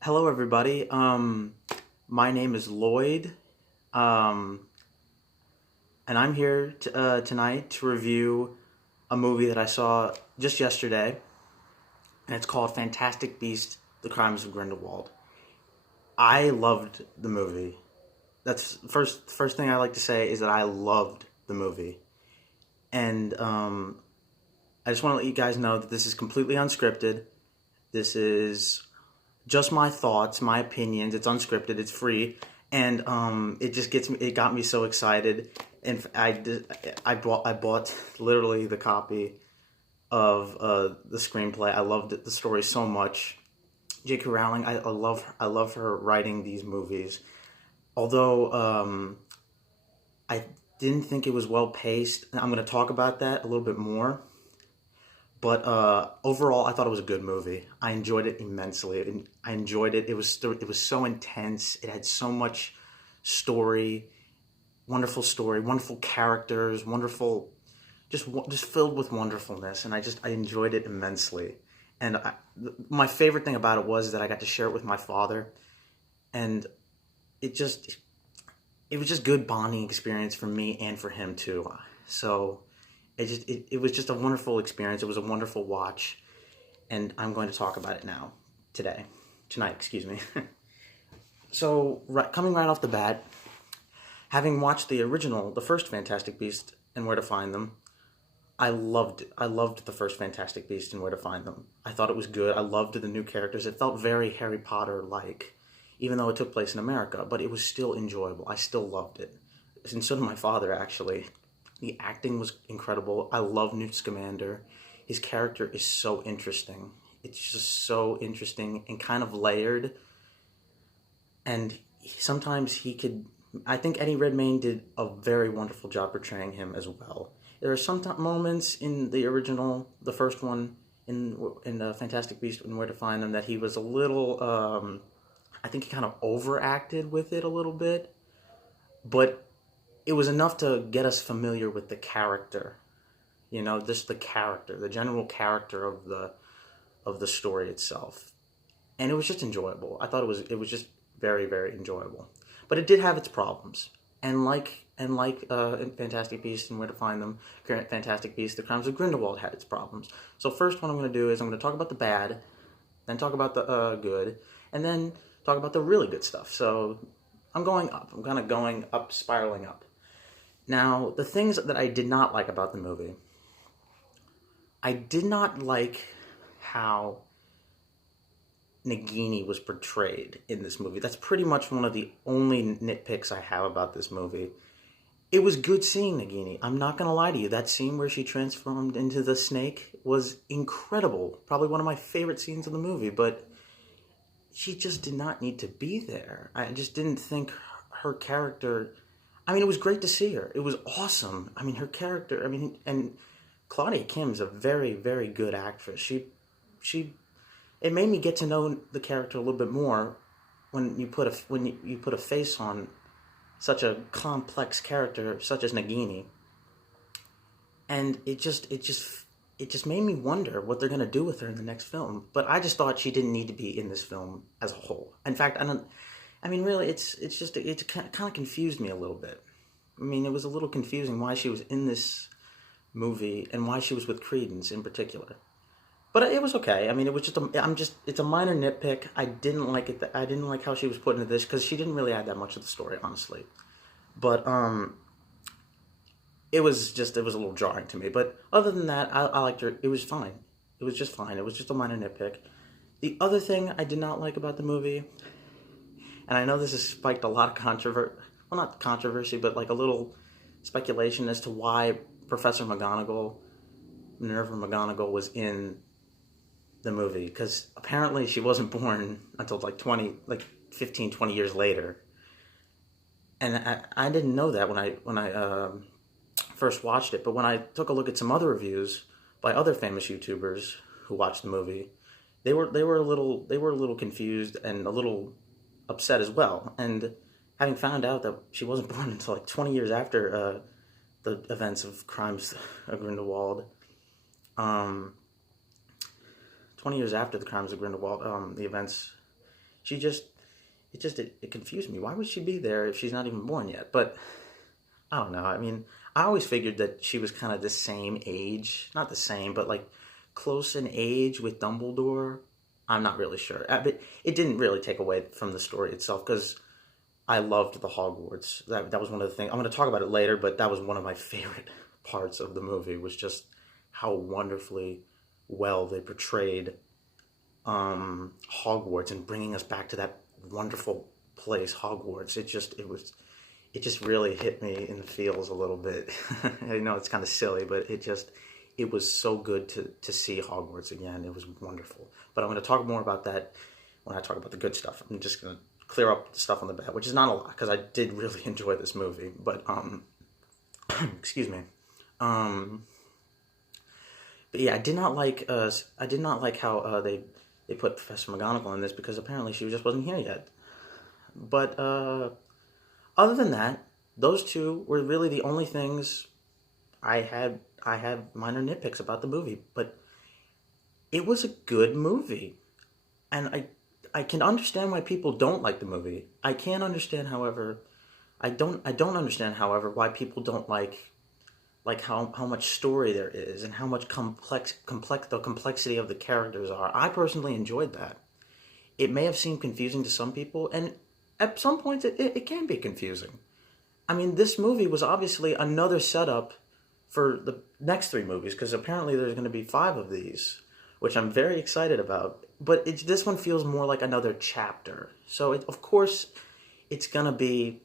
Hello, everybody. My name is Lloyd, um, and I'm here tonight to review a movie that I saw just yesterday, and it's called Fantastic Beasts: The Crimes of Grindelwald. I loved the movie. That's first thing I like to say is that I loved the movie, and I just want to let you guys know that this is completely unscripted. This is just my thoughts, my opinions. It's unscripted. It's free, and it just gets me. It got me so excited, and I bought literally the copy of the screenplay. I loved the story so much. J.K. Rowling, I love her writing these movies. Although I didn't think it was well paced. I'm going to talk about that a little bit more. But overall, I thought it was a good movie. I enjoyed it immensely. And I enjoyed it. It was so intense. It had so much story, wonderful characters, wonderful, just filled with wonderfulness. And I enjoyed it immensely. And my favorite thing about it was that I got to share it with my father, and it just it was just good bonding experience for me and for him too. So it was just a wonderful experience. It was a wonderful watch, and I'm going to talk about it now, tonight, excuse me. So coming right off the bat, having watched the first Fantastic Beast and Where to Find Them, I loved it. I loved the first Fantastic Beast and Where to Find Them. I thought it was good. I loved the new characters. It felt very Harry Potter like, even though it took place in America, but it was still enjoyable. I still loved it, and so did my father actually. The acting was incredible. I love Newt Scamander. His character is so interesting. It's just so interesting and kind of layered. And sometimes he could. I think Eddie Redmayne did a very wonderful job portraying him as well. There are some moments in the original, the first one, in Fantastic Beasts and Where to Find Them, that he was a little. I think he kind of overacted with it a little bit, but it was enough to get us familiar with the character, just the character, the general character of the story itself, and it was just enjoyable. I thought it was just very, very enjoyable, but it did have its problems, and like in Fantastic Beasts and Where to Find Them, Fantastic Beasts: The Crimes of Grindelwald had its problems. So first, what I'm going to do is I'm going to talk about the bad, then talk about the good, and then talk about the really good stuff. So I'm going up. I'm kind of going up, spiraling up. Now, the things that I did not like about the movie, I did not like how Nagini was portrayed in this movie. That's pretty much one of the only nitpicks I have about this movie. It was good seeing Nagini. I'm not going to lie to you. That scene where she transformed into the snake was incredible. Probably one of my favorite scenes in the movie, but she just did not need to be there. I just didn't think her character. I mean, it was great to see her. It was awesome. I mean, her character. I mean, and Claudia Kim's a very, very good actress. She. It made me get to know the character a little bit more when you put a face on such a complex character such as Nagini, and it just made me wonder what they're gonna do with her in the next film. But I just thought she didn't need to be in this film as a whole. In fact, I don't. I mean, really, it kind of confused me a little bit. I mean, it was a little confusing why she was in this movie and why she was with Credence in particular. But it was okay. I mean, it was it's a minor nitpick. I didn't like it. I didn't like how she was put into this because she didn't really add that much to the story, honestly. But it was a little jarring to me. But other than that, I liked her. It was fine. It was just fine. It was just a minor nitpick. The other thing I did not like about the movie, and I know this has spiked a lot of controversy. Well, not controversy, but like a little speculation as to why Professor Minerva McGonagall, was in the movie, because apparently she wasn't born until like 15, 20 years later. And I didn't know that when I first watched it, but when I took a look at some other reviews by other famous YouTubers who watched the movie, they were a little confused and a little upset as well. And having found out that she wasn't born until like 20 years after the events of Crimes of Grindelwald, 20 years after the Crimes of Grindelwald, the events, it confused me. Why would she be there if she's not even born yet? But I don't know. I mean, I always figured that she was kind of the same age, not the same, but like close in age with Dumbledore. I'm not really sure. But it didn't really take away from the story itself because I loved the Hogwarts. That was one of the things. I'm going to talk about it later, but that was one of my favorite parts of the movie was just how wonderfully well they portrayed Hogwarts and bringing us back to that wonderful place, Hogwarts. It just really hit me in the feels a little bit. I know it's kind of silly, but it was so good to see Hogwarts again. It was wonderful. But I'm going to talk more about that when I talk about the good stuff. I'm just going to clear up the stuff on the bad, which is not a lot because I did really enjoy this movie. But excuse me. But yeah, I did not like how they put Professor McGonagall in this because apparently she just wasn't here yet. But other than that, those two were really the only things I had minor nitpicks about the movie. But it was a good movie, and I can understand why people don't like the movie. I can't understand, however, I don't understand, however, why people don't like how much story there is and how much the complexity of the characters are. I personally enjoyed that. It may have seemed confusing to some people, and at some points it can be confusing. I mean, this movie was obviously another setup for the next three movies, because apparently there's going to be 5 of these, which I'm very excited about. But this one feels more like another chapter. So, of course, it's going to be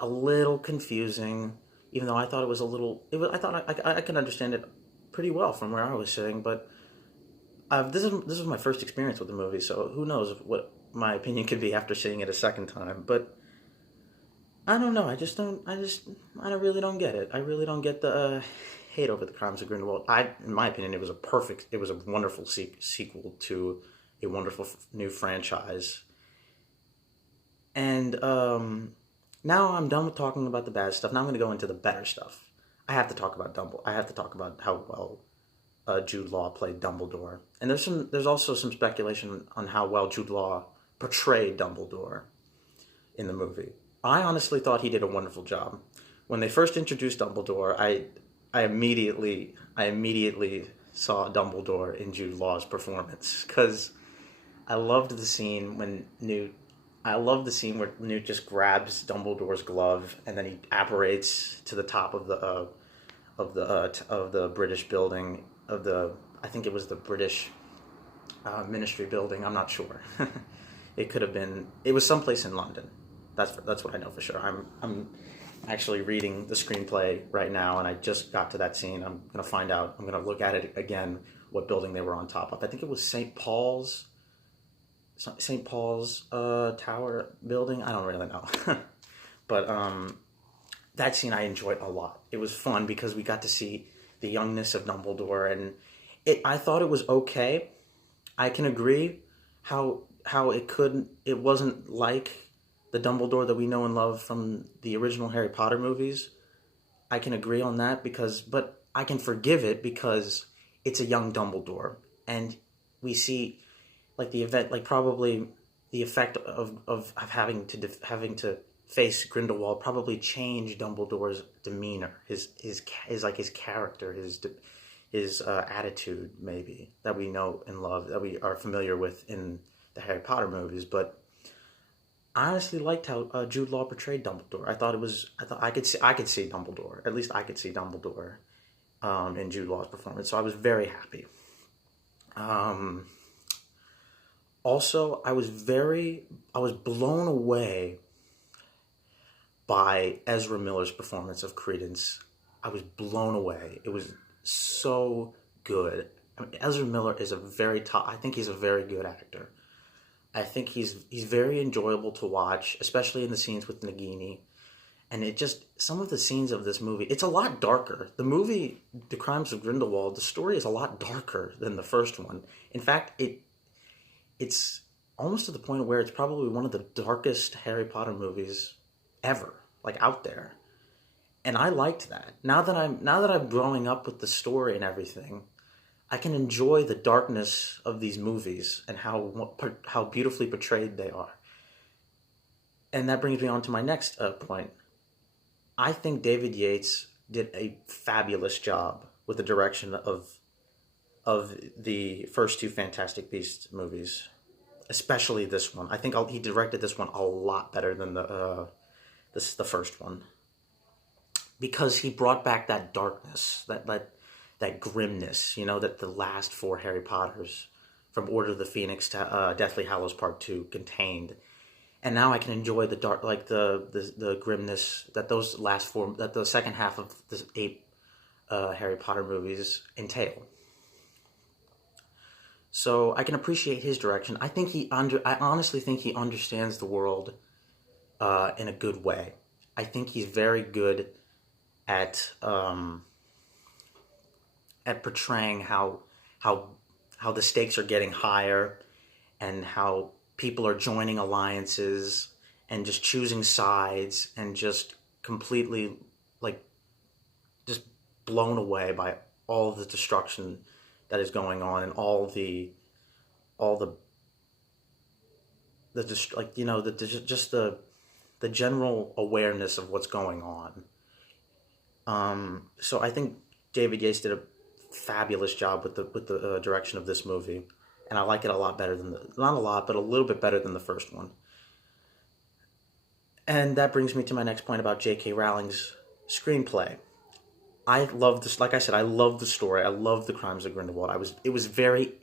a little confusing, even though I thought it was a little... I thought I can understand it pretty well from where I was sitting, but this is my first experience with the movie, so who knows what my opinion could be after seeing it a second time. But I don't know. I really don't get it. I really don't get the hate over the Crimes of Grindelwald. In my opinion, it was a wonderful sequel to a wonderful new franchise. And now I'm done with talking about the bad stuff. Now I'm going to go into the better stuff. I have to talk about Dumbledore. I have to talk about how well Jude Law played Dumbledore. And there's also some speculation on how well Jude Law portrayed Dumbledore in the movie. I honestly thought he did a wonderful job. When they first introduced Dumbledore, I immediately saw Dumbledore in Jude Law's performance, because I loved the scene where Newt just grabs Dumbledore's glove and then he apparates to the top of the British building I think it was the British Ministry building. I'm not sure. It was someplace in London. That's what I know for sure. I'm actually reading the screenplay right now, and I just got to that scene. I'm going to find out. I'm going to look at it again, what building they were on top of. I think it was St. Paul's Tower building. I don't really know. But that scene I enjoyed a lot. It was fun because we got to see the youngness of Dumbledore, and I thought it was okay. I can agree how it wasn't like the Dumbledore that we know and love from the original Harry Potter movies. I can agree on that but I can forgive it because it's a young Dumbledore, and we see probably the effect of having to face Grindelwald probably changed Dumbledore's demeanor, his character, his attitude, maybe, that we know and love, that we are familiar with in the Harry Potter movies. But I honestly liked how Jude Law portrayed Dumbledore. I thought I could see Dumbledore. At least I could see Dumbledore in Jude Law's performance. So I was very happy. Also, I was blown away by Ezra Miller's performance of Credence. I was blown away. It was so good. I mean, Ezra Miller is I think he's a very good actor. I think he's very enjoyable to watch, especially in the scenes with Nagini. And some of the scenes of this movie, it's a lot darker. The movie, The Crimes of Grindelwald, the story is a lot darker than the first one. In fact, it's almost to the point where it's probably one of the darkest Harry Potter movies ever, out there. And I liked that. Now that I'm growing up with the story and everything, I can enjoy the darkness of these movies and how beautifully portrayed they are. And that brings me on to my next point. I think David Yates did a fabulous job with the direction of the first two Fantastic Beasts movies, especially this one. I think he directed this one a lot better than the first one, because he brought back that darkness, that grimness, that the last four Harry Potters, from Order of the Phoenix to Deathly Hallows Part 2, contained. And now I can enjoy the dark, like the grimness that those last four, that the second half of the 8 Harry Potter movies entail. So I can appreciate his direction. I honestly think he understands the world in a good way. I think he's very good at portraying how the stakes are getting higher, and how people are joining alliances and just choosing sides, and just completely, like, just blown away by all the destruction that is going on, and the general awareness of what's going on. So I think David Yates did a fabulous job with the direction of this movie, and I like it a lot better than not a lot, but a little bit better than the first one. And that brings me to my next point about J.K. Rowling's screenplay. I love this. Like I said, I love the story. I love The Crimes of Grindelwald.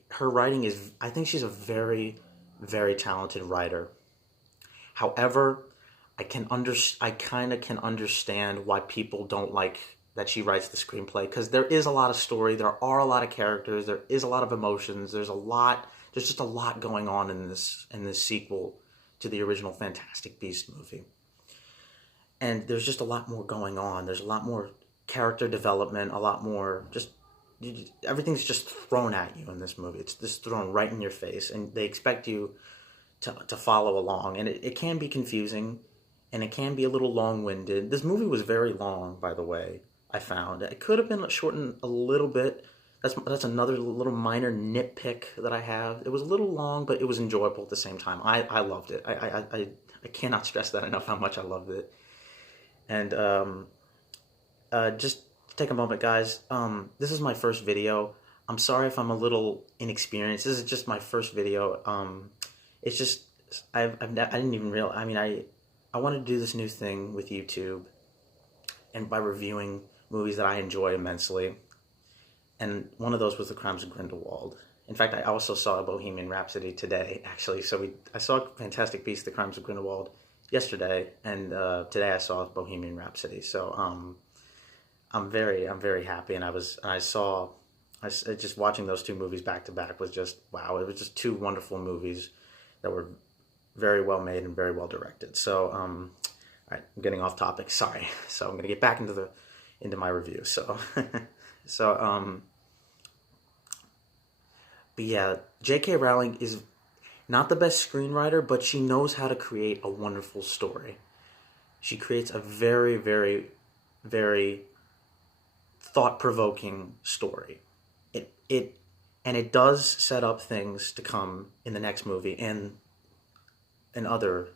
Her writing is, I think she's a very, very talented writer. However, I kind of can understand why people don't like that she writes the screenplay, because there is a lot of story, there are a lot of characters, there is a lot of emotions, there's just a lot going on in this sequel to the original Fantastic Beasts movie. And there's just a lot more going on. There's a lot more character development, a lot more, everything's just thrown at you in this movie. It's just thrown right in your face, and they expect you to follow along, and it can be confusing, and it can be a little long-winded. This movie was very long, by the way. I found it could have been shortened a little bit. That's another little minor nitpick that I have. It was a little long, but it was enjoyable at the same time. I loved it. I cannot stress that enough, how much I loved it. And just take a moment, guys. This is my first video. I'm sorry if I'm a little inexperienced. This is just my first video. It's just I didn't even realize. I mean, I wanted to do this new thing with YouTube, and by reviewing movies that I enjoy immensely. And one of those was The Crimes of Grindelwald. In fact, I also saw Bohemian Rhapsody today, actually. So I saw Fantastic Beasts: The Crimes of Grindelwald yesterday, and today I saw Bohemian Rhapsody. So I'm very happy, and just watching those two movies back to back was just wow. It was just two wonderful movies that were very well made and very well directed. So all right, I'm getting off topic. Sorry. So I'm gonna get back into my review. So but yeah, J.K. Rowling is not the best screenwriter, but she knows how to create a wonderful story. She creates a very, very, very thought-provoking story. It does set up things to come in the next movie and in other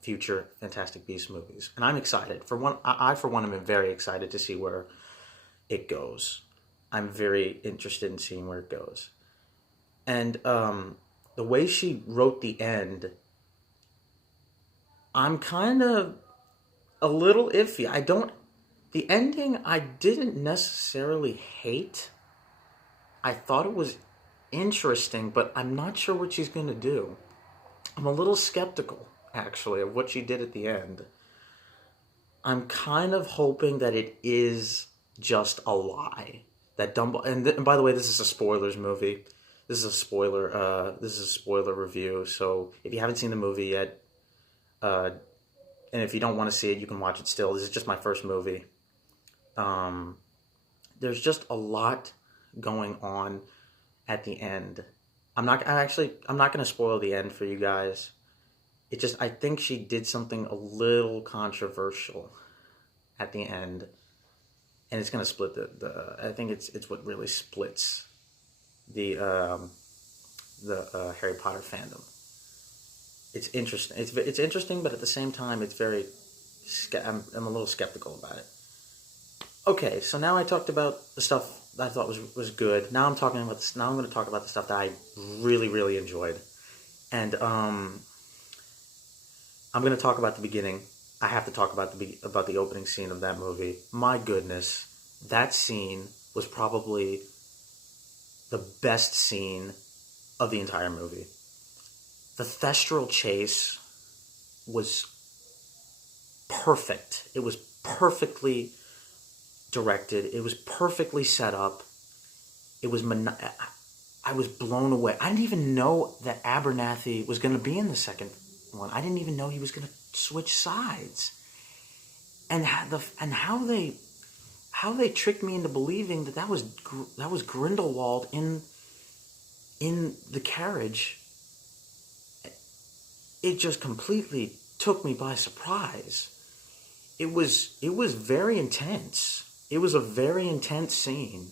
future Fantastic Beasts movies. And I'm excited. I for one am very excited to see where it goes. I'm very interested in seeing where it goes. And the way she wrote the end, I'm kind of a little iffy. The ending I didn't necessarily hate. I thought it was interesting, but I'm not sure what she's going to do. I'm a little skeptical, actually, of what she did at the end. I'm kind of hoping that it is just a lie. That Dumbledore, and by the way, this is a spoilers movie. This is a spoiler review. So if you haven't seen the movie yet, and if you don't want to see it, you can watch it still. This is just my first movie. There's just a lot going on at the end. I'm not going to spoil the end for you guys. I think she did something a little controversial at the end, and it's going to split I think it's what really splits the Harry Potter fandom. It's interesting. It's interesting, but at the same time, it's very. I'm a little skeptical about it. Okay, so now I talked about the stuff that I thought was good. Now I'm talking about this. Now I'm going to talk about the stuff that I really really enjoyed, and I'm going to talk about the beginning. I have to talk about the opening scene of that movie. My goodness, that scene was probably the best scene of the entire movie. The Thestral chase was perfect. It was perfectly directed. It was perfectly set up. It was I was blown away. I didn't even know that Abernathy was going to be in the second one. I didn't even know he was going to switch sides. And how they tricked me into believing that was Grindelwald in the carriage. It just completely took me by surprise. It was very intense. It was a very intense scene.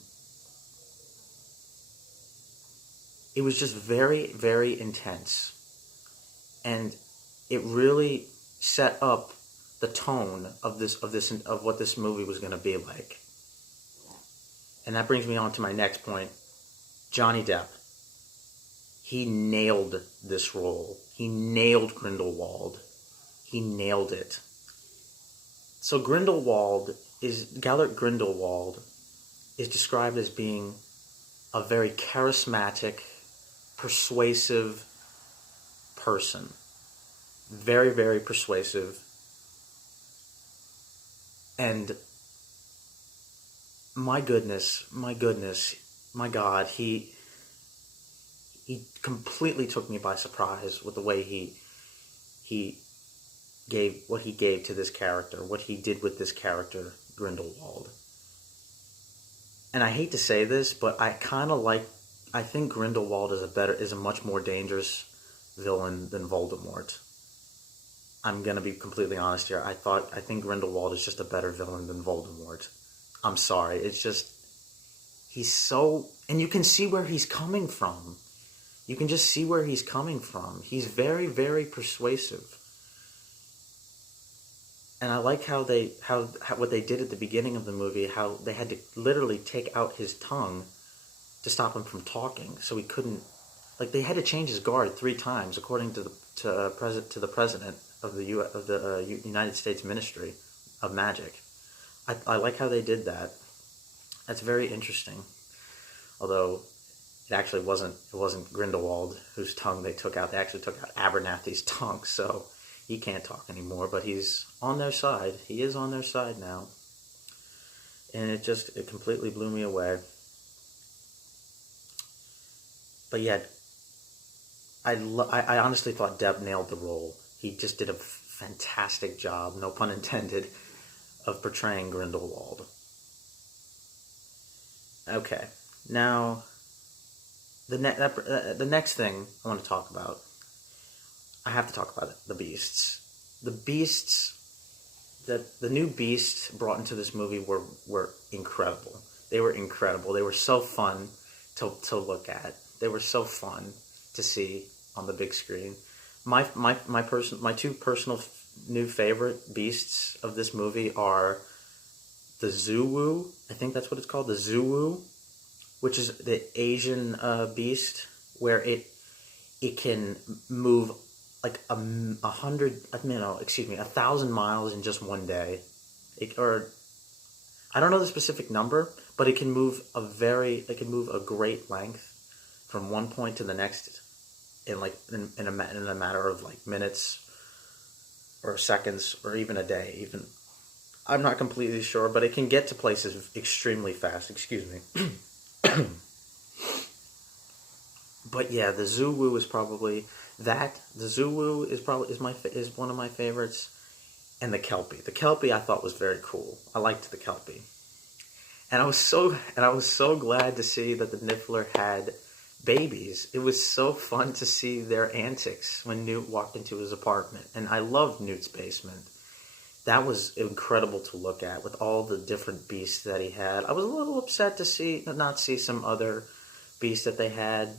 It was just very, very intense. And it really set up the tone of what this movie was going to be like. And that brings me on to my next point. Johnny Depp. He nailed this role. He nailed Grindelwald. He nailed it. So Gellert Grindelwald is described as being a very charismatic, persuasive person. Very, very persuasive. And my goodness, my God, he completely took me by surprise with the way he gave to this character, what he did with this character, Grindelwald. And I hate to say this, but I think Grindelwald is a much more dangerous villain than Voldemort. I'm going to be completely honest here. I think Grindelwald is just a better villain than Voldemort. I'm sorry. It's just, and you can see where he's coming from. You can just see where he's coming from. He's very, very persuasive. And I like how what they did at the beginning of the movie, how they had to literally take out his tongue to stop him from talking, so he couldn't. Like, they had to change his guard 3 times, according to the president of the United States Ministry of Magic. I like how they did that. That's very interesting. Although it actually wasn't Grindelwald whose tongue they took out. They actually took out Abernathy's tongue, so he can't talk anymore. But he's on their side. He is on their side now, and it completely blew me away. But yet, I honestly thought Depp nailed the role. He just did a fantastic job, no pun intended, of portraying Grindelwald. Okay, now the next thing I want to talk about, I have to talk about the beasts. The beasts, the new beasts brought into this movie were incredible. They were incredible. They were so fun to look at. They were so fun to see on the big screen. My two personal new favorite beasts of this movie are the Zuwu. I think that's what it's called, the Zuwu, which is the Asian beast, where it can move like 1,000 miles in just one day. I don't know the specific number, but it can move a great length from one point to the next in a matter of like minutes or seconds or even a day. Even I'm not completely sure, but it can get to places extremely fast. Excuse me. But yeah, the Zuwu is probably that. The Zuwu is one of my favorites, and the Kelpie. The Kelpie I thought was very cool. I liked the Kelpie, and I was so glad to see that the Niffler had babies. It was so fun to see their antics when Newt walked into his apartment, and I loved Newt's basement. That was incredible to look at with all the different beasts that he had. I was a little upset to not see some other beasts that they had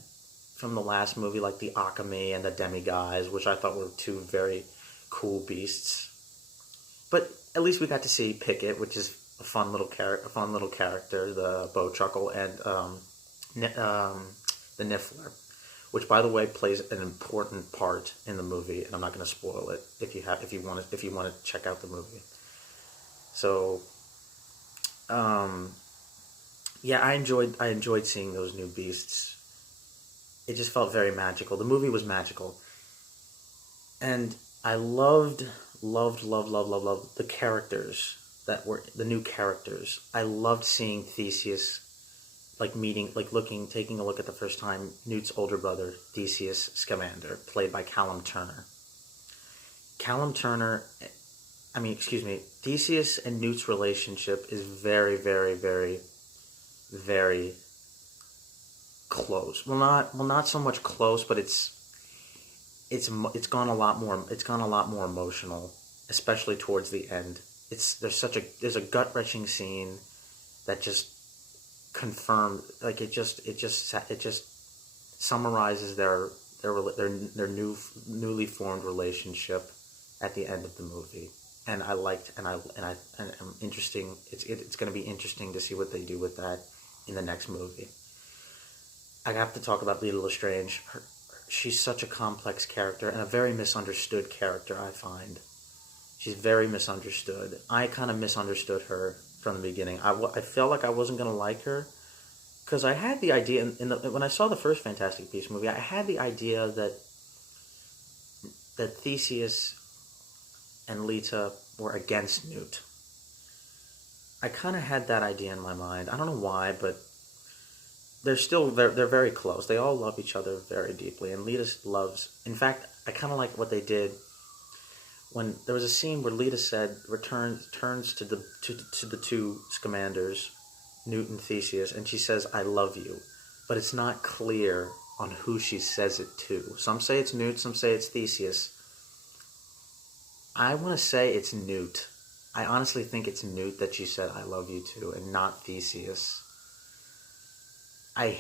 from the last movie, like the Akame and the Demiguise, which I thought were two very cool beasts. But at least we got to see Pickett, which is a fun little character, the Bowtruckle, and the Niffler, which, by the way, plays an important part in the movie, and I'm not going to spoil it if you want to check out the movie. So, yeah, I enjoyed seeing those new beasts. It just felt very magical. The movie was magical, and I loved the characters that were the new characters. I loved seeing Theseus, taking a look at the first time, Newt's older brother, Theseus Scamander, played by Callum Turner. Theseus and Newt's relationship is very, very, very, very close. Well, not so much close, but it's gone a lot more emotional, especially towards the end. There's a gut-wrenching scene that just confirmed, like it just summarizes their newly formed relationship at the end of the movie. And I'm interesting. It's going to be interesting to see what they do with that in the next movie. I have to talk about Lita Lestrange. She's such a complex character and a very misunderstood character, I find. She's very misunderstood. I kind of misunderstood her from the beginning. I felt like I wasn't going to like her because I had the idea, when I saw the first Fantastic Beasts movie, I had the idea that Theseus and Lita were against Newt. I kind of had that idea in my mind. I don't know why, but they're very close. They all love each other very deeply, and Lita loves. In fact, I kind of like what they did when there was a scene where Lita turns to the two Scamanders, Newt and Theseus, and she says, "I love you," but it's not clear on who she says it to. Some say it's Newt, some say it's Theseus. I want to say it's Newt. I honestly think it's Newt that she said "I love you" to, and not Theseus. I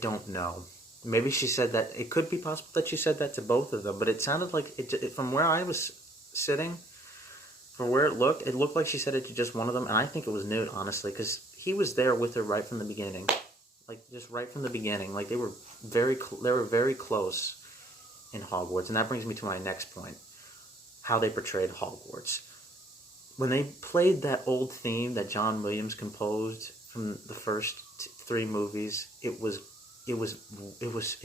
don't know. Maybe she said that. It could be possible that she said that to both of them, but it sounded like from where I was sitting, from where it looked like she said it to just one of them, and I think it was Newt, honestly, because he was there with her right from the beginning, just right from the beginning. Like they were very close in Hogwarts, and that brings me to my next point: how they portrayed Hogwarts. When they played that old theme that John Williams composed from the first three movies, it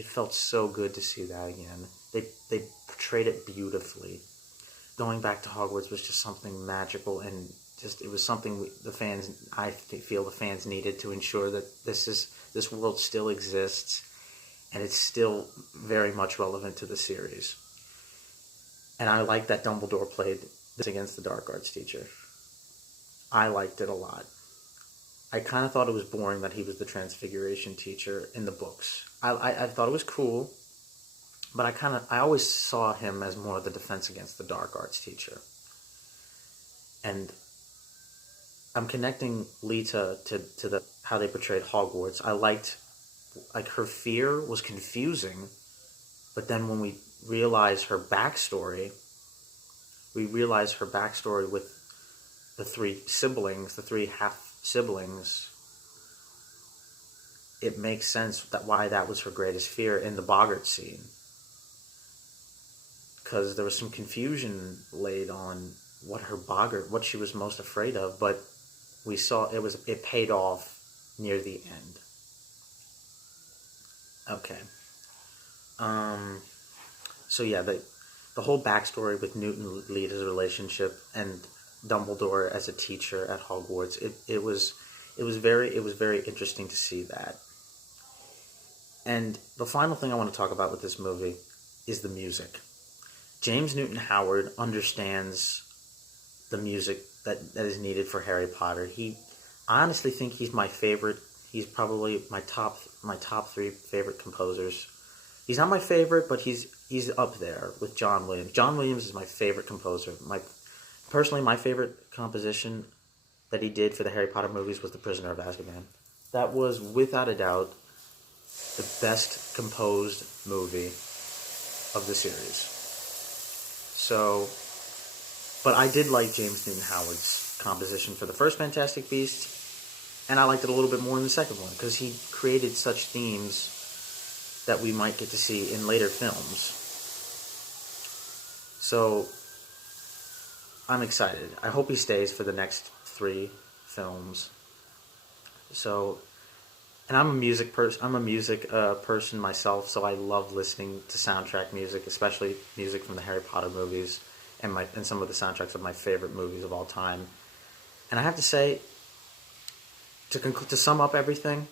felt so good to see that again. They portrayed it beautifully. Going back to Hogwarts was just something magical, and it was something I feel the fans needed to ensure that this world still exists, and it's still very much relevant to the series. And I like that Dumbledore played this against the dark arts teacher. I liked it a lot. I kind of thought it was boring that he was the Transfiguration teacher in the books. I thought it was cool, but I always saw him as more of the Defense Against the Dark Arts teacher. And I'm connecting Lita to how they portrayed Hogwarts. I liked, her fear was confusing, but then when we realize her backstory with the three half-siblings, it makes sense why that was her greatest fear in the Boggart scene. Because there was some confusion laid on what she was most afraid of, but we saw it paid off near the end. Okay. So yeah, the whole backstory with Newt and Lita's relationship and Dumbledore as a teacher at Hogwarts, it was very interesting to see that. And the final thing I want to talk about with this movie is the music. James Newton Howard understands the music that is needed for Harry Potter. I honestly think he's my favorite. He's probably my top three favorite composers. He's not my favorite, but he's up there with John Williams. John Williams is my favorite composer. Personally, my favorite composition that he did for the Harry Potter movies was The Prisoner of Azkaban. that was without a doubt the best composed movie of the series. So, but I did like James Newton Howard's composition for the first Fantastic Beasts, and I liked it a little bit more in the second one, because he created such themes that we might get to see in later films. So, I'm excited. I hope he stays for the next 3 films. So, and I'm a music person myself, so I love listening to soundtrack music, especially music from the Harry Potter movies and some of the soundtracks of my favorite movies of all time. And I have to say, to sum up everything,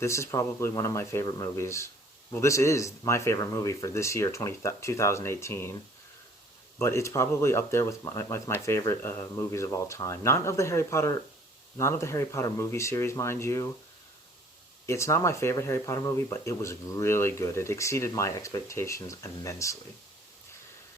this is probably one of my favorite movies. Well, this is my favorite movie for this year, 2018. But it's probably up there with my favorite movies of all time. Not of the Harry Potter movie series, mind you. It's not my favorite Harry Potter movie, but it was really good. It exceeded my expectations immensely.